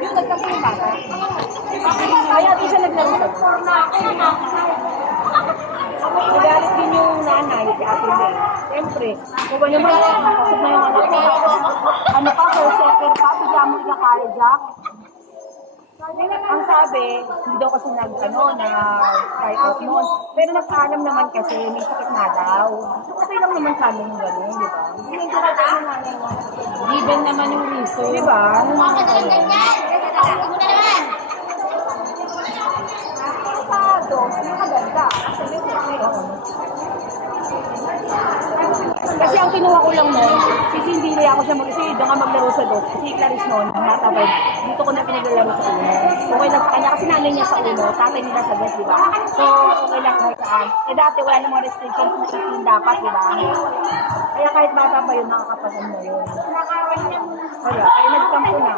Yung nagkasa yung bata. Kaya di siya naglaro sa nagalit din yung nanay, si Ate May. Siyempre, kung ano naman, nakasok na yung anak ko. Ano pa, second pa, bigyan mo ka kaya, Jack. Ang sabi, hindi daw kasi nag-try out noon. Pero nagpaalam naman kasi, may sakit na daw. Kasi lang naman sa amin yung gano'n, di ba? Hindi ko na tayo nanay mo. Given naman yung reason. Di ba? Ano naman kayo? Kasi ang kinuha ko lang noon, sisindili ako siya kasi doon ka maglaro sa dos. Kasi Clarice noon, natabay, dito ko na pinaglalaro sa uno. Okay lang sa kanya kasi nanay niya sa uno, tatay nila sa dos, di ba? So, okay lang kahit saan. Eh dati wala namang restrictions na 15 dapat, di ba? Kaya kahit bata pa yun, nakakapasan mo yun. Kaya nagkampo na.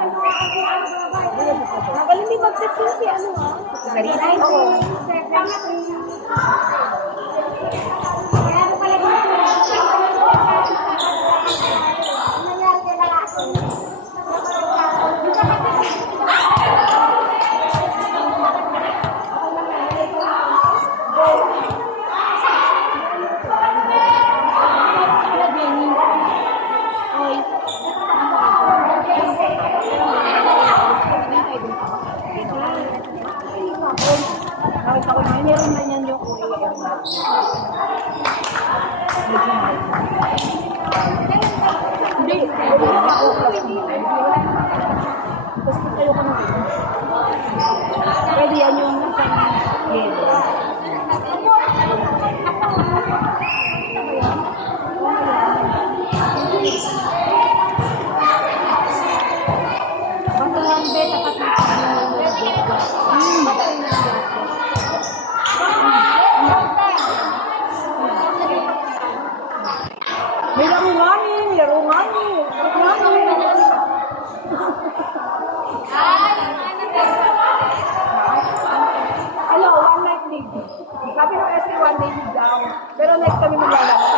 Magaling din mag-set si ano ha? Clarissa? Oo. Meron na yan yung OAM na. Hindi. Gusto kayo ka na rin. Pwede yan yung Bantuhan be, tapat na may laro nga ni. Hello, one night leave. Sabi ng SK one day leave daw. Pero next kami maglalaro.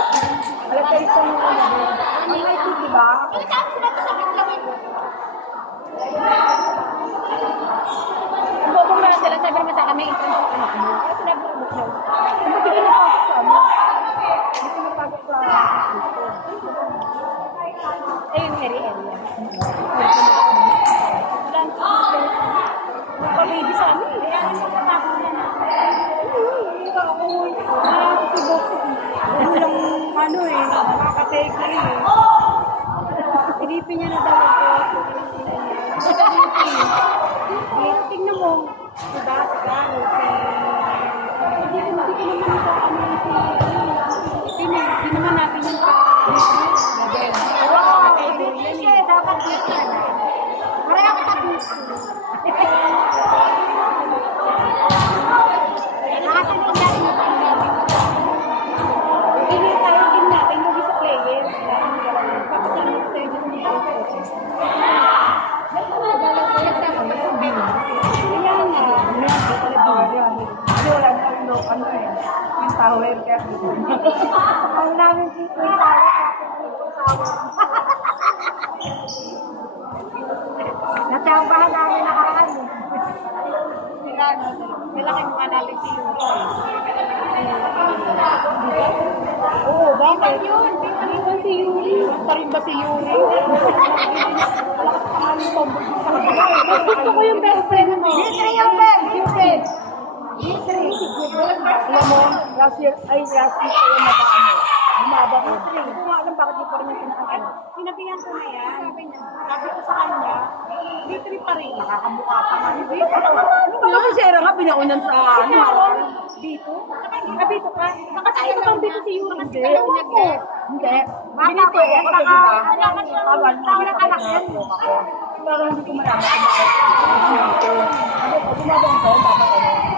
Alam kayo sa mga one night leave, diba? Kung ba sila, sabi naman sa kami, internship anak mo. Kaya sinabi ko mo. Kung bigay na pasok sa ano. Hindi ko napagod sa ayun, Harry area. Nagpa-baby sa amin. Walang ano eh, nakaka-take na rin eh. Pinipin niya na daw ako. Tingnan mo, diba, si Gano, hindi ko naman ito hindi naman natin yung model. Wow! Hindi siya, dapat dito na. Marami ako tapusin. Nakasunod natin yung pang-baby. Hindi tayo din natin yung isa player. Kapag yung sa'yo yung yung tower kaya ang namin dito yung tower natsambahan namin nakaraan kailangan yung natin si Yuri oo bakit yun si Yuri basta rin ba si Yuri gusto ko yung best friend mo yung best alam mo, last year ay bumaba ko. Hindi ko alam bakit di pa rin yung pinakakal. Sinabihan ko na yan. Sabi ko sa kanya, D3 pa rin. Nakakamukha pa nga. Ano kasi Sarah nga, pinaunan sa ano. Dito? Dito ka? Nakasaya ko bang dito si Yuri? Hindi. Binito ko kasi diba? Kawan, anak yan. Parang hindi ko malaman kung bakit. Pag ginagawa ko, dapat ano.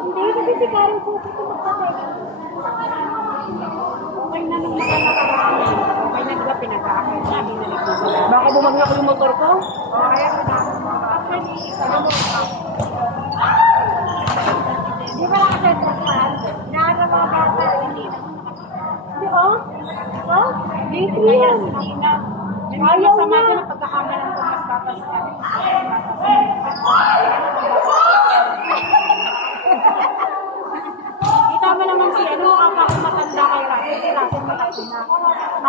Hindi, kasi si Karen po ito magkakay. Okay na nung mga nakaraan. Okay na diba pinagkakay. Sabi na nagkakay. Baka bumagnak yung motor ko? Kaya ko na. Actually, di ba lang kasi nakaraan? Nakaraan mga bata. Hindi na. Kaya hindi na. May mga masama din ang pagkakamalan kung mas batas ka. Kita mo naman si ano, mukha pa matanda kay Russell. Si Russell matanda na.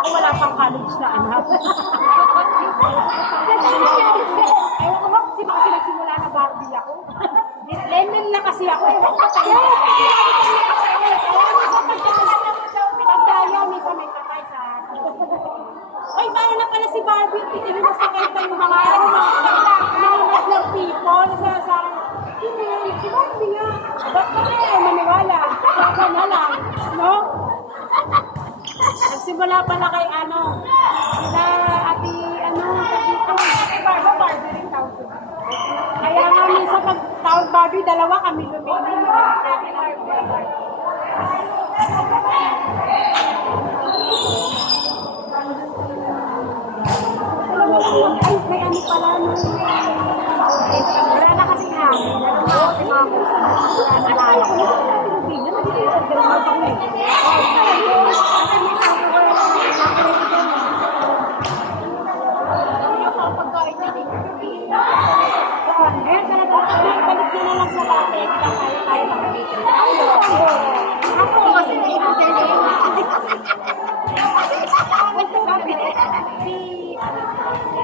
Ako wala pang college na anak. Ewan ko ba kasi baka nagsimula na Barbie ako. Lemon lang kasi ako. Ewan ko tayo. Pagdayaw, may sa may tatay sa... Ay, paano na pala si Barbie? Hindi mo sakit yung mga Muslim people. Nasasabi, si Barbie nga. Ba't ka na maniwala? Saka na lang. No? Nagsimula pala kay ano, sila ati, ano, Barbie rin tawag ko. Kaya nga minsan pag tawag Barbie, dalawa kami lumili. Ay, may ano pala, no? Wala na kasi hangin.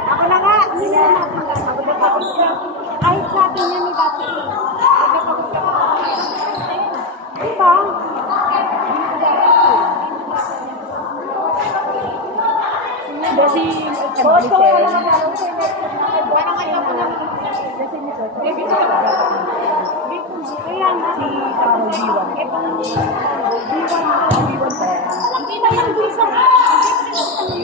Ako na nga, hindi na natin kahit sa atin yan may dati diba? Kasi photo parang ayaw ko na kaya nga hindi naman bisa hindi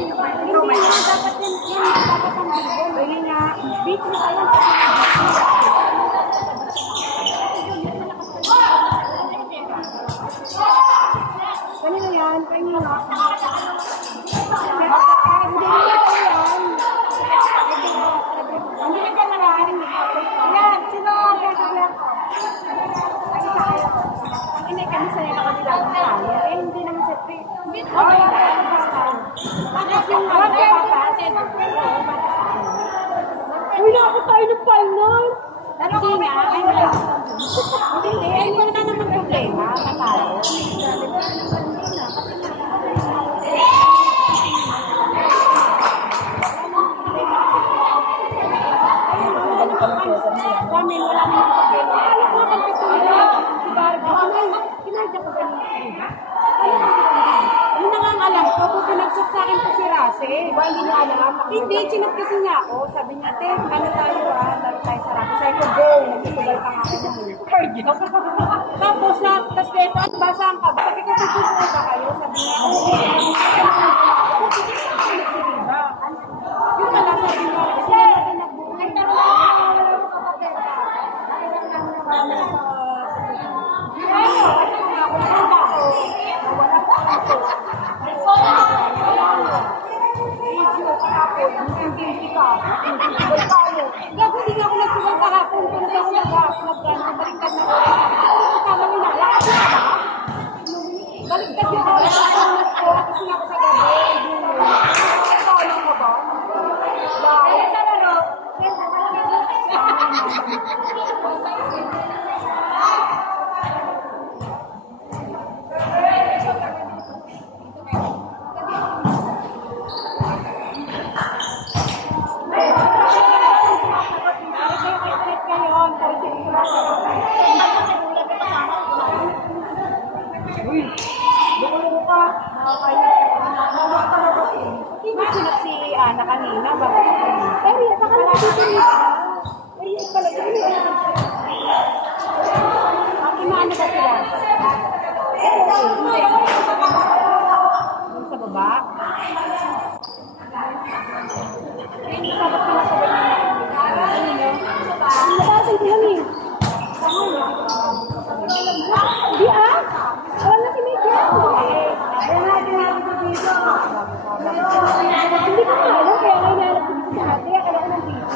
na dapat yan dapat ang kaya nga beat mo tayo kanina yan kanina hindi ka narahin yan sino hindi kami sa nila kanila eh hindi naman sa free okay bakit yung uy nakapot tayo ng palnol hindi nga hindi ayun na naman problema matalo kami wala nang problema. Ano ko kami ito? Si Barbie. Kinadya ko kanina. Ano na nga alam ko? Kung pinag-chat sa akin po si Rase. Diba hindi niya alam? Hindi, chinat kasi niya ako. Sabi niya, Te, ano tayo lalo tayo sa Rase. Sabi ko, go. Nagsusugal pa nga ako ng cardio. Tapos na, tapos ito, at basaan ka ba? Sabi ko, susugal ba kayo? Sabi niya, yung pala sabi mo, kasi natin nagbuhay. Gago hindi ako nagsulat kahapon kung hindi ako nag-gano'n. Baliktad na ko. Tama nila. Baliktad yung oras ko. Kasi ako sa gabi. Paano mo ba? Dahil sa laro. Si Ana kanina, bakit? Ay, baka lang dito. Ay, pala dito. Ang inaano ba sila? Sa baba? Hindi ka ba pinasabay na kanino? Ang nabatay ko lang eh. Hindi ah? Wala si Miguel. Wala din natin sa dito. Hindi ko alam, kaya nga inalap ko dito sa hati, akala ko nandito.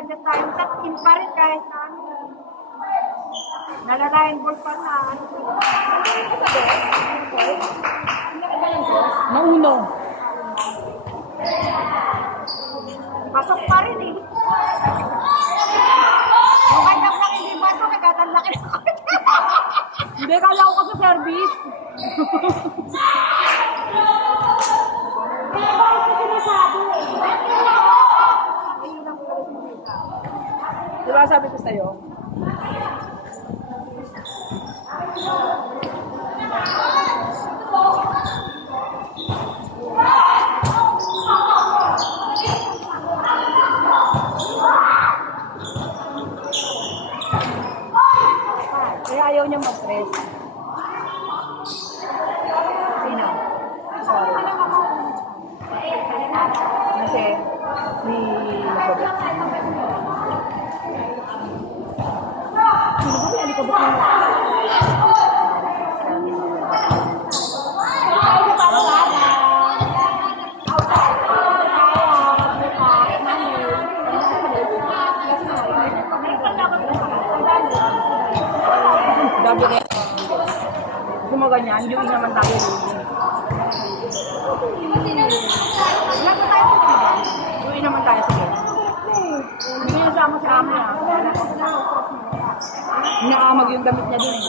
adjust tayo. Sa team pa rin kahit na ano. Nalalayan ball pa na. Nauno. Pasok pa rin eh. Yung kanya lang hindi pasok, nagtatalaki na ako. Hindi, kala ko sa service. Kaya ba ito sinasabi eh? Diba sabi ko sa'yo? Kaya ayaw niya mag-press. Sino? Sorry. Kasi, may nagabot. Sino ba may alikabot mo? Gabi rin. Kasi mga ganyan, yung naman tayo. Yung naman tayo sa game. Hindi nyo sama sa amin ah. Inaamag yung damit niya dun eh.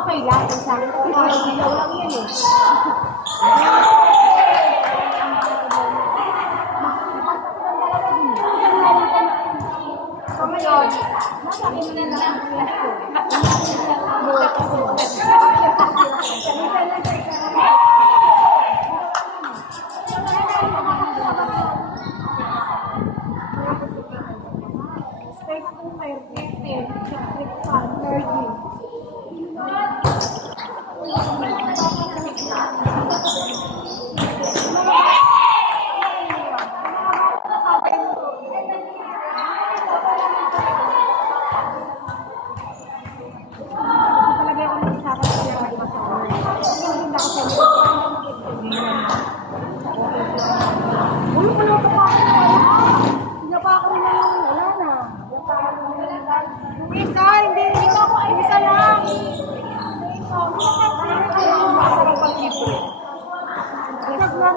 Okay lang, sa akin. Ilaw lang yan eh. So ngayon, nasa akin na lang isa, hindi. Isa lang. Masarap ang libre. Isag na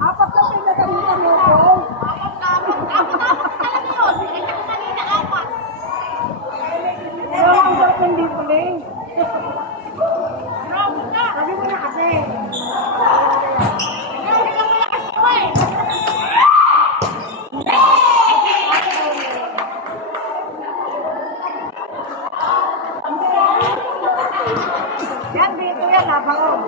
apat lang pinagalitan mo ko. Ang sarap ng libre. Sabi mo na kasi. Yan, dito yan, nabango.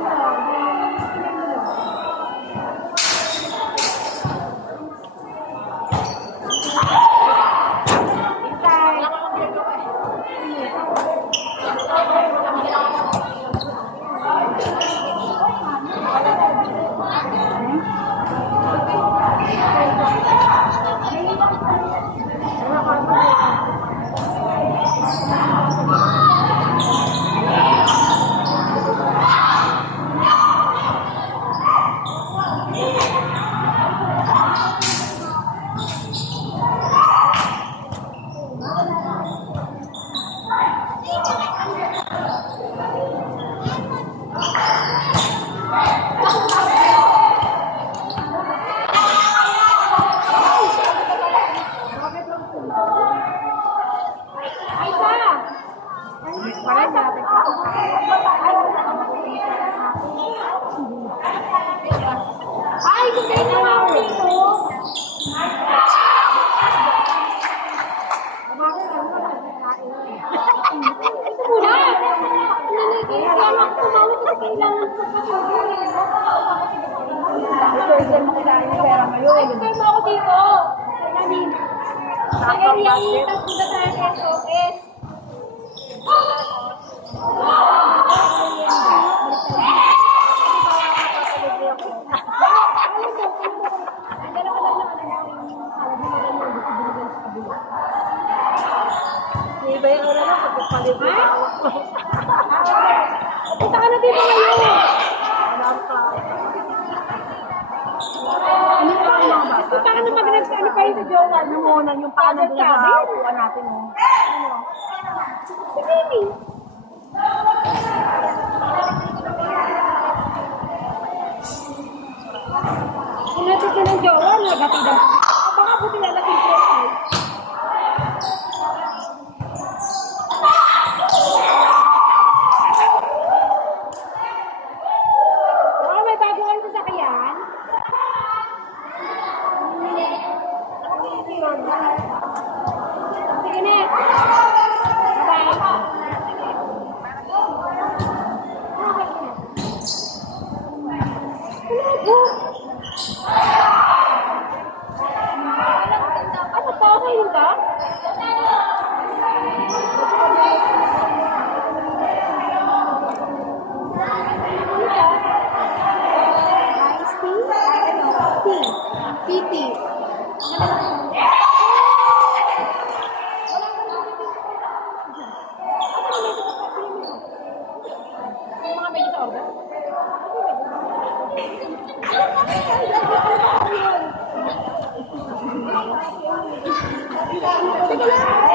Ay, sundin na lang dito. Ito muna. Kailangan kumawin kasi kailangan ko Ito, isa yung makilain yung pera ngayon. ay, kaya mo ako dito. Sa area yun, tapos punta tayo sa SOS. Iba yung oras na pagpapalit yung tawag ko. Punta ka na dito ngayon. Ano pa ang mga bata? Punta ka na mag-reps, ano pa yun sa jowa? Yung una, yung paano doon sa upuan natin, oh. Si baby. Kinatot na ng jowa, nagatidan. Baka buti na natin profile. Baka may bago kang sasakyan. Sige na. Bye-bye. Ano pa? Okay lang ka? Ice tea? Tea. Mga medyo sa order? Sige lang.